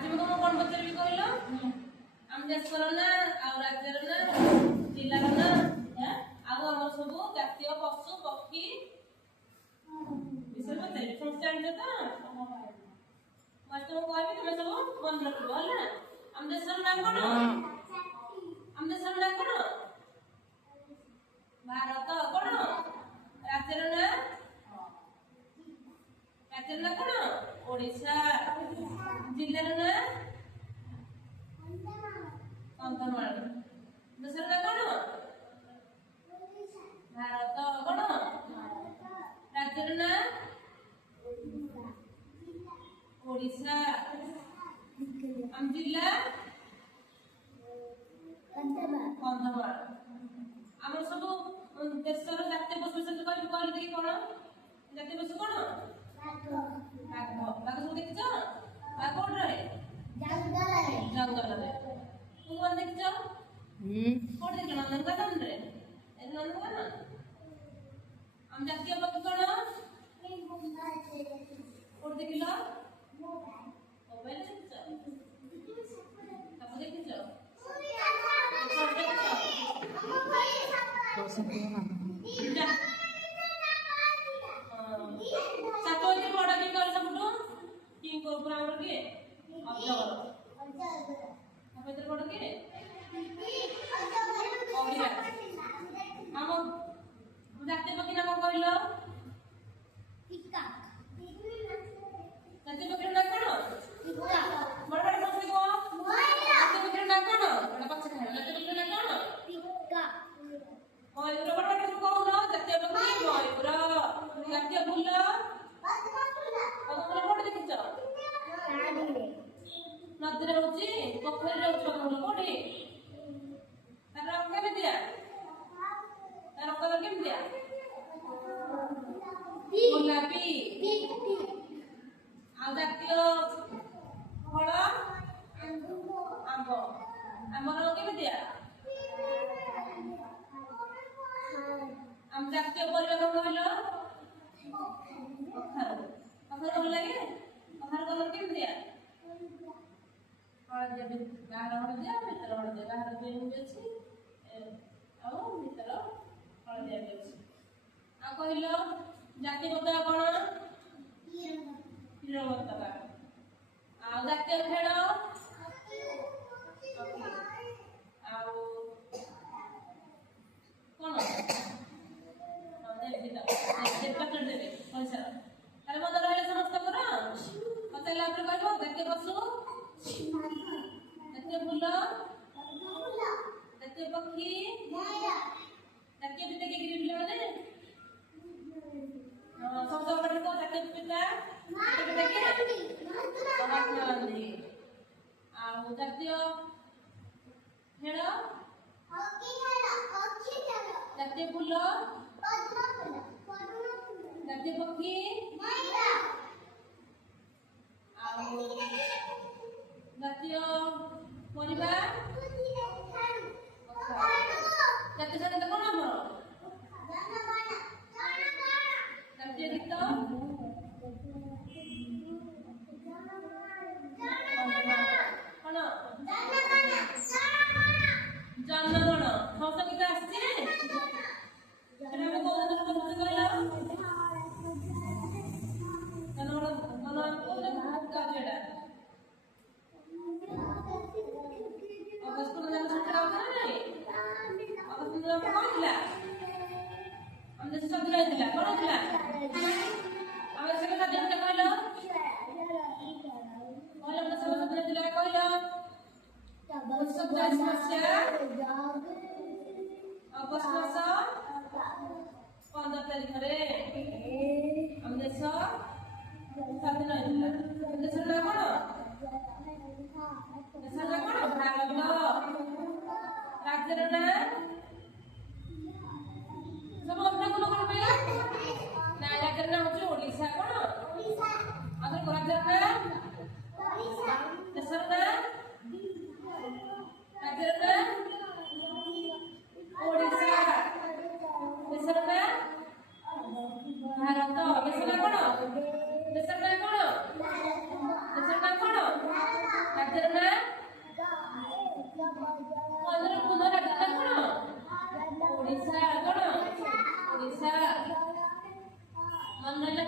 आज मैं तुमको कौन पचारि कहलो हम देशर ना आ राज्यर ना जिल्लार ना आउ हमर सब जातीय पशु पक्षी विषय पचारि समझ जानछ त मैं तुमको कहबी तुम सब मन रखिबो हला हम देशर नाम कोन हम देशर नाम कोन भारत कोन राज्यर ना राज्यर ना कोन ओडिशा जिल्लार ना कंधमाल देशर ना कोन भारत कोन राज्यर ना ओडिशा हम जिल्ला कंधमाल आम सब देशर जातीय पशु विषय कहली कहली देखि कोन जातीय पशु कोन बाघ बाघ सब देखिछ बाघ कोन रहे जंगल रे तू कोन देखिछ कोन देखिछ नंदनकानन रे ए नंदनकानन हम जातीय पक्षी कोन कोन देखिलो मोबाइल देखिछ सब देखिछ सातों के बड़ा की कर सबटू किंग को पूरा हमर के अजगर अब इधर बड़ा के ओडिया हम जाते पकी नाम कहलो टिक्का जाते पकी नाम कोन टिक्का बड़ बड़ सब को जाते पकी नाम कोन बड़ा पक्ष है जाते पकी नाम कोन टिक्का मयूर बड़ बड़ सब कहू ना जाते पकी मयूर जाते फूल पद्म कोड देखिछ नदी रहउची पोखरी रहउची पद्म कोडी तार रंग केमे दिया तार कलर केमे दिया गुलाबी आ जातीय फल आंब आंब रंग केमे दिया हम जातीय परिवार कोन कहलो कखर कलर लागे कखर कलर केम दिया हळदिया बाहर हळदिया भीतर हळदिया बाहर बेनु अछि आ भीतर हळदिया अछि आ कहलो जाति पताका कोन तीर पताका आ जातीय खेल आ कोन चॉकलेट देवे पैसा ताले मत रहले समस्त करा पचाला आपरे कहबो जातीय पशु जातीय फूल जातीय पक्षी जातीय पिता के गिरी माने समस्त बड़े को जातीय पिता के महात्मा गांधी आ जातीय खेल हॉकी खेल जातीय फूल जातीय पक्षी जातीय परिवार जातीय संगीत कोन हमर जातीय गीत कोन जनगण समस्त गीत आछि सेना में कोन कोन कहला जनगण कोन कोन का जेडा अगस्त में जान छटरा होता नहीं अगस्त में जान कौन थिला हम जैसे सब दिला थिला कौन थिला हम ऐसे का दिन का कहलो कहलो हम सब दिन दिला कहलो सब जान समस्या अगस्त मास 15 तारिख रे हम देश स्वाधीन होइला देशर ना कोन देशर ना कोन भारत राज्यर ना सब अपना को लोग पे ना राज्यर ना होची ओडिशा कोन अगर को राज्यर ना देशर ना राज्यर ना ओडिशा देशर ना भारत देशर ना कोन देशर ना कोन देशर ना कोन ଓଡ଼ିଶା